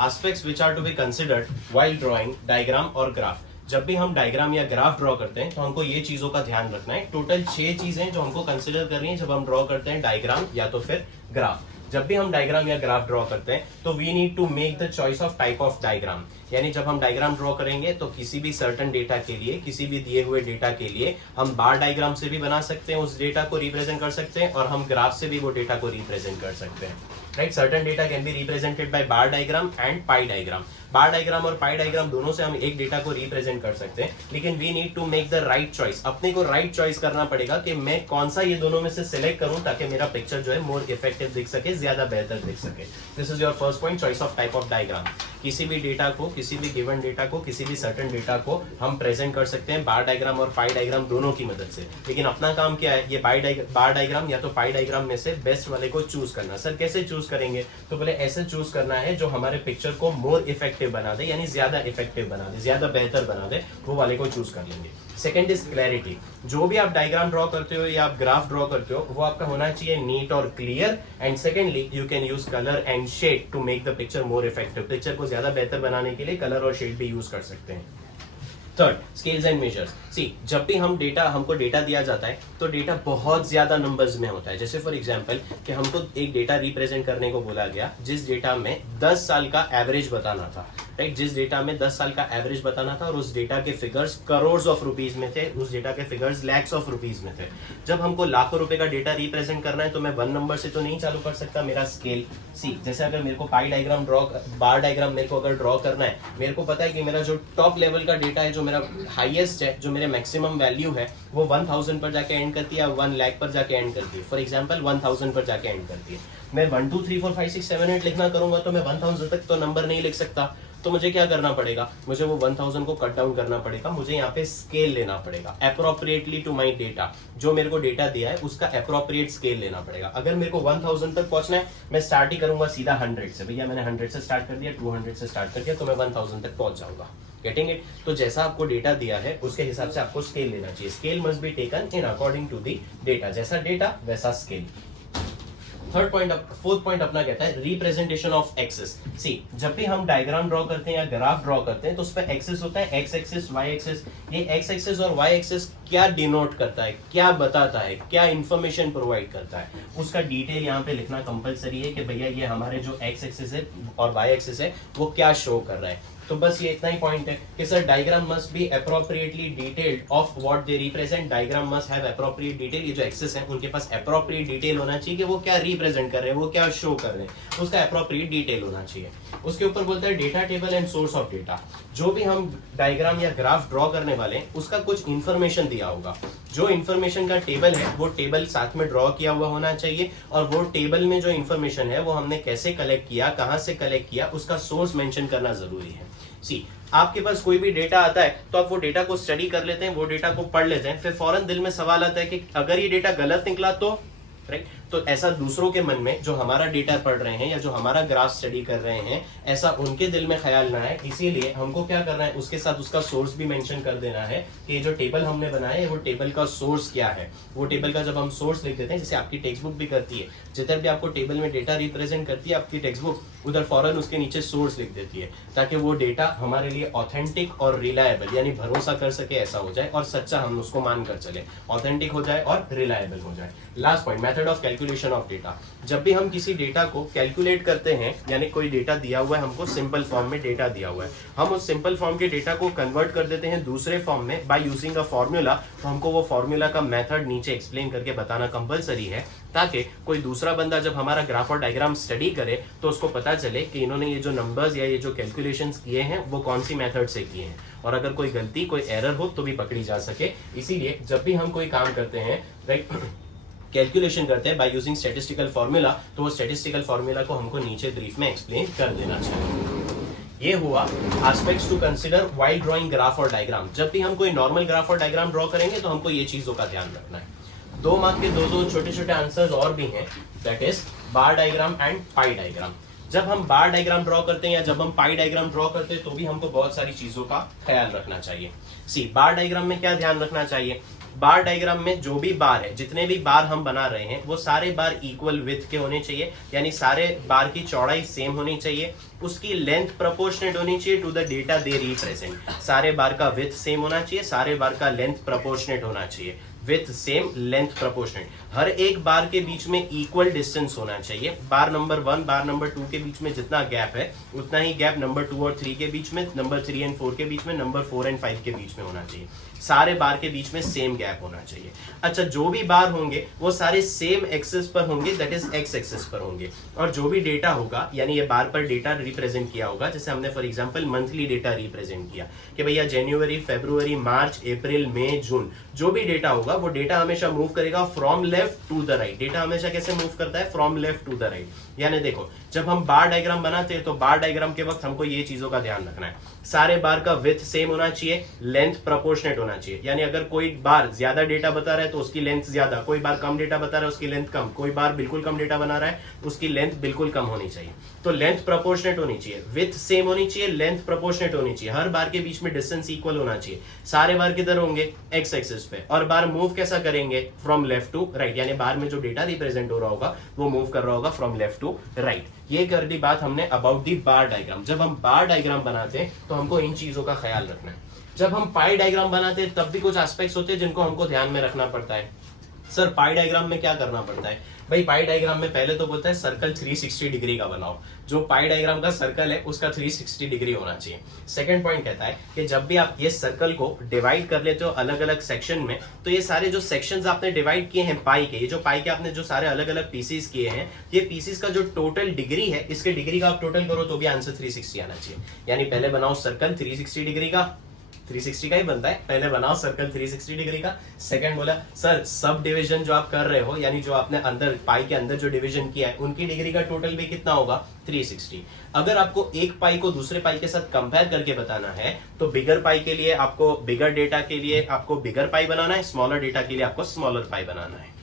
Aspects which are to be considered while drawing diagram और graph. जब भी हम डायग्राम या ग्राफ ड्रॉ करते हैं तो हमको ये चीजों का ध्यान रखना है। टोटल 6 चीजें जो हमको कंसिडर करनी है जब हम ड्रॉ करते हैं डायग्राम या तो फिर ग्राफ। जब भी हम डायग्राम या ग्राफ ड्रॉ करते हैं तो we need to make the choice of type of diagram. यानी जब हम डायग्राम ड्रॉ करेंगे तो किसी भी सर्टेन डेटा के लिए, किसी भी दिए हुए डेटा के लिए हम बार डायग्राम से भी बना सकते हैं, उस डेटा को रिप्रेजेंट कर सकते हैं, और हम ग्राफ से भी वो डेटा को रिप्रेजेंट कर सकते हैं। Right, certain data can be represented by bar diagram and pi diagram. Bar diagram और पाई डायग्राम दोनों से हम एक डेटा को रिप्रेजेंट कर सकते हैं, लेकिन we need to make the right choice. अपने को राइट चॉइस करना पड़ेगा कि मैं कौन सा ये दोनों में से सिलेक्ट करूं ताकि मेरा पिक्चर जो है मोर इफेक्टिव दिख सके, ज्यादा बेहतर दिख सके। This is your first point, choice of type of diagram. किसी भी डेटा को, किसी भी गिवन डेटा को, किसी भी सर्टेन डेटा को हम प्रेजेंट कर सकते हैं बार डायग्राम और पाई डायग्राम दोनों की मदद से। लेकिन अपना काम क्या है, ये बार डायग्राम या तो पाई डायग्राम में से बेस्ट वाले को चूज करना। सर कैसे चूज करेंगे? तो पहले ऐसे चूज करना है जो हमारे पिक्चर को मोर इफेक्टिव बना दे, यानी ज्यादा इफेक्टिव बना दे, ज्यादा बेहतर बना दे, वो वाले को चूज कर लेंगे। Second is clarity. जो भी आप डायग्राम ड्रॉ करते हो या आप ग्राफ ड्रॉ करते हो वो आपका होना चाहिए नीट और clear. And secondly you can use colour and shade to make the picture more effective. Picture को ज्यादा बेहतर बनाने के लिए कलर और शेड भी यूज कर सकते हैं। Third, scales and measures. See, जब भी हमको डेटा दिया जाता है तो डेटा बहुत ज्यादा नंबर्स में होता है। जैसे फॉर एग्जांपल कि हमको एक डेटा रिप्रेजेंट करने को बोला गया जिस डेटा में 10 साल का एवरेज बताना था। राइट, जिस डेटा में 10 साल का एवरेज बताना था और उस डेटा के फिगर्स करोड़ ऑफ रुपीज में थे, उस डेटा के फिगर्स लैक्स ऑफ रुपीज में थे। जब हमको लाखों रुपए का डेटा रिप्रेजेंट करना है तो मैं 1 नंबर से तो नहीं चालू कर सकता मेरा स्केल। सी, जैसे अगर मेरे को पाई डायग्राम बार डायग्राम मेरे को अगर ड्रॉ करना है, मेरे को पता है कि मेरा जो टॉप लेवल का डेटा है, जो मेरा हाईएस्ट है, जो मेरे मैक्सिमम वैल्यू है, वो 1000 पर जाके एंड करती है, 1 लाख पर जाके एंड करती है। फॉर एग्जांपल 1000 पर जाके एंड करती है। मैं 1 2 3 4 5 6 7 8 लिखना करूंगा तो मैं 1000 तक तो नंबर नहीं लिख सकता। तो मुझे क्या करना पड़ेगा? मुझे वो 1000 को कट डाउन करना पड़ेगा। मुझे यहाँ पे स्केल लेना पड़ेगा अप्रोप्रिएटली टू माई डेटा। जो मेरे को डेटा दिया है उसका अप्रोप्रिएट स्केल लेना पड़ेगा। अगर मेरे को 1000 तक पहुंचना है, मैं स्टार्ट ही करूंगा सीधा 100 से। भैया मैंने 100 से स्टार्ट कर दिया, 200 से स्टार्ट कर दिया, तो मैं 1000 तक पहुंच जाऊंगा। Getting it? तो जैसा आपको डेटा दिया है उसके हिसाब से आपको स्केल लेना चाहिए। Scale must be taken in according to the data. जैसा डेटा वैसा स्केल। फोर्थ पॉइंट अपना कहता है रिप्रेजेंटेशन ऑफ एक्सिस। सी, जब भी हम डायग्राम ड्रॉ करते हैं या ग्राफ ड्रॉ करते हैं तो उस पर एक्सिस होता है, एक्स एक्सिस, वाई एक्सिस। ये एक्स एक्सिस और वाई एक्सिस क्या डिनोट करता है, क्या बताता है, क्या इंफॉर्मेशन प्रोवाइड करता है, उसका डिटेल यहाँ पे लिखना कंपलसरी है कि भैया ये हमारे जो एक्स एक्सिस है और वाई एक्सिस है वो क्या शो कर रहा है। तो बस ये इतना ही पॉइंट है कि sir diagram must be appropriately detailed of what they represent. Diagram must have appropriate detail. ये जो एक्सेस है उनके पास अप्रोप्रिएट डिटेल होना चाहिए कि वो क्या रिप्रेजेंट कर रहे हैं, वो क्या शो कर रहे हैं, उसका अप्रोप्रिएट डिटेल होना चाहिए। उसके ऊपर बोलता है data table and source of data. जो भी हम डायग्राम या ग्राफ ड्रॉ करने वाले हैं उसका कुछ इंफॉर्मेशन दिया होगा। जो इंफॉर्मेशन का टेबल है वो टेबल साथ में ड्रॉ किया हुआ होना चाहिए, और वो टेबल में जो इंफॉर्मेशन है वो हमने कैसे कलेक्ट किया, कहां से कलेक्ट किया, उसका सोर्स मेंशन करना जरूरी है। सी, आपके पास कोई भी डेटा आता है तो आप वो डेटा को स्टडी कर लेते हैं, वो डेटा को पढ़ लेते हैं, फिर फौरन दिल में सवाल आता है कि अगर ये डेटा गलत निकला तो, राइट? तो ऐसा दूसरों के मन में, जो हमारा डेटा पढ़ रहे हैं या जो हमारा ग्राफ स्टडी कर रहे हैं, ऐसा उनके दिल में ख्याल ना आए। इसीलिए हमको क्या करना है, उसके साथ उसका सोर्स भी मेंशन कर देना है कि जो टेबल हमने बनाया है वो टेबल का सोर्स क्या है। वो टेबल का जब हम सोर्स लिख देते हैं, जैसे आपकी टेक्स्ट बुक भी करती है, जिधर भी आपको टेबल में डेटा रिप्रेजेंट करती है आपकी टेक्स्ट बुक, उधर फौरन उसके नीचे सोर्स लिख देती है, ताकि वो डेटा हमारे लिए ऑथेंटिक और रिलायबल, यानी भरोसा कर सके ऐसा हो जाए, और सच्चा हम उसको मान कर चले, ऑथेंटिक हो जाए और रिलायबल हो जाए। Last point, method of calculation of data. जब भी हम किसी डेटा को कैलकुलेट करते हैं, यानी कोई डेटा दिया हुआ है हमको, सिंपल फॉर्म में डेटा दिया हुआ है, हम उस सिंपल फॉर्म के डेटा को कन्वर्ट कर देते हैं दूसरे फॉर्म में बाय यूजिंग अ फॉर्मूला। तो हमको वो फॉर्मूला का मेथड नीचे एक्सप्लेन करके बताना कंपलसरी है, ताकि कोई दूसरा बंदा जब हमारा ग्राफ और डायग्राम स्टडी करे तो उसको पता चले कि इन्होंने ये जो नंबर्स या ये जो कैलकुलेशंस किए हैं वो कौन सी मेथड से किए हैं, और अगर कोई गलती, कोई एरर हो तो भी पकड़ी जा सके। इसीलिए जब भी हम कोई काम करते हैं, राइट, कैलकुलेशन करते हैं बाय यूजिंग स्टैटिस्टिकल फॉर्मूला, तो वो स्टैटिस्टिकल फॉर्मूला को हमको नीचे ब्रीफ में एक्सप्लेन कर देना चाहिए। ये हुआ aspects to consider while drawing graph और डायग्राम। जब भी हम कोई नॉर्मल ग्राफ और डायग्राम ड्रॉ करेंगे तो हमको ये चीजों का ध्यान रखना है। 2 मार्क के दो छोटे छोटे आंसर्स और भी हैं, that is bar diagram and pi diagram. जब हम बार डायग्राम ड्रॉ करते हैं या जब हम पाई डायग्राम ड्रॉ करते हैं तो भी हमको बहुत सारी चीजों का ख्याल रखना चाहिए। सी, बार डायग्राम में क्या ध्यान रखना चाहिए? बार डायग्राम में जो भी बार है, जितने भी बार हम बना रहे हैं वो सारे बार इक्वल विड्थ के होने चाहिए, यानी सारे बार की चौड़ाई सेम होनी चाहिए, उसकी लेंथ प्रोपोर्शनेट होनी चाहिए to the data they represent. सारे बार का विड्थ सेम होना चाहिए, सारे बार का लेंथ प्रोपोर्शनेट होना चाहिए, विथ सेम लेंथ प्रोपोर्शनेट। हर एक बार के बीच में इक्वल डिस्टेंस होना चाहिए। बार नंबर 1 बार नंबर 2 के बीच में जितना गैप है उतना ही गैप नंबर 2 और 3 के बीच में, नंबर 3 एंड 4 के बीच में, नंबर 4 एंड 5 के बीच में होना चाहिए। सारे बार के बीच में सेम गैप होना चाहिए। अच्छा, जो भी बार होंगे वो सारे सेम एक्सिस पर होंगे, दैट इज एक्स एक्सिस पर होंगे। और जो भी डेटा होगा, यानी ये बार पर डेटा रिप्रेजेंट किया होगा, जैसे हमने for example monthly data represent किया कि भैया जनवरी, फरवरी, मार्च, अप्रैल, मई, जून, जो भी डेटा होगा वो डेटा हमेशा मूव करेगा from left to the right. Data हमेशा कैसे मूव करता है? From left to the right. यानी देखो, जब हम बार डायग्राम बनाते हैं तो बार डायग्राम के वक्त हमको ये चीजों का ध्यान रखना है। सारे बार का विड्थ सेम होना चाहिए, लेंथ प्रोपोर्शनेट होना चाहिए। यानी अगर कोई बार ज्यादा डेटा बता रहा है तो उसकी लेंथ ज्यादा, कोई बार कम डेटा बता रहा है उसकी लेंथ कम, कोई बार बिल्कुल कम डेटा बना रहा है उसकी लेंथ बिल्कुल कम होनी चाहिए। तो लेंथ प्रोपोर्शनेट होनी चाहिए, विड्थ सेम होनी चाहिए, लेंथ प्रोपोर्शनेट होनी चाहिए, हर बार के बीच में डिस्टेंस इक्वल होना चाहिए। सारे बार किधर होंगे? एक्स एक्सिस पे। और बार मूव कैसा करेंगे? फ्रॉम लेफ्ट टू राइट, यानी बार में जो डेटा रिप्रेजेंट हो रहा होगा वो मूव कर रहा होगा फ्रॉम लेफ्ट टू राइट। ये कर दी बात हमने अबाउट दी बार डायग्राम। जब हम बार डायग्राम बनाते हैं तो हमको इन चीजों का ख्याल रखना है। जब हम पाई डायग्राम बनाते हैं तब भी कुछ एस्पेक्ट्स होते हैं जिनको हमको ध्यान में रखना पड़ता है। सर पाई डायग्राम में क्या करना पड़ता है? भाई पाई डायग्राम में पहले तो बोलता है सर्कल 360 डिग्री का बनाओ। जो पाई डायग्राम का सर्कल है उसका 360 डिग्री होना चाहिए। सेकंड पॉइंट कहता है कि जब भी आप ये सर्कल को डिवाइड कर लेते हो अलग अलग सेक्शन में, तो ये सारे जो सेक्शंस आपने डिवाइड किए हैं पाई के, ये जो पाई के आपने जो सारे अलग अलग पीसेस किए हैं, ये पीसेस का जो टोटल डिग्री है, इसके डिग्री का आप टोटल करो तो भी आंसर 360 आना चाहिए। यानी पहले बनाओ सर्कल 360 डिग्री का, 360 का ही बनता है, पहले बनाओ सर्कल 360 डिग्री का। सेकंड बोला सर सब डिवीजन जो आप कर रहे हो, यानी जो आपने अंदर पाई के अंदर जो डिवीजन किया है उनकी डिग्री का टोटल भी कितना होगा? 360। अगर आपको एक पाई को दूसरे पाई के साथ कंपेयर करके बताना है तो बिगर पाई के लिए आपको बिगर डेटा के लिए आपको बिगर पाई बनाना है, स्मॉलर डेटा के लिए आपको स्मॉलर पाई बनाना है।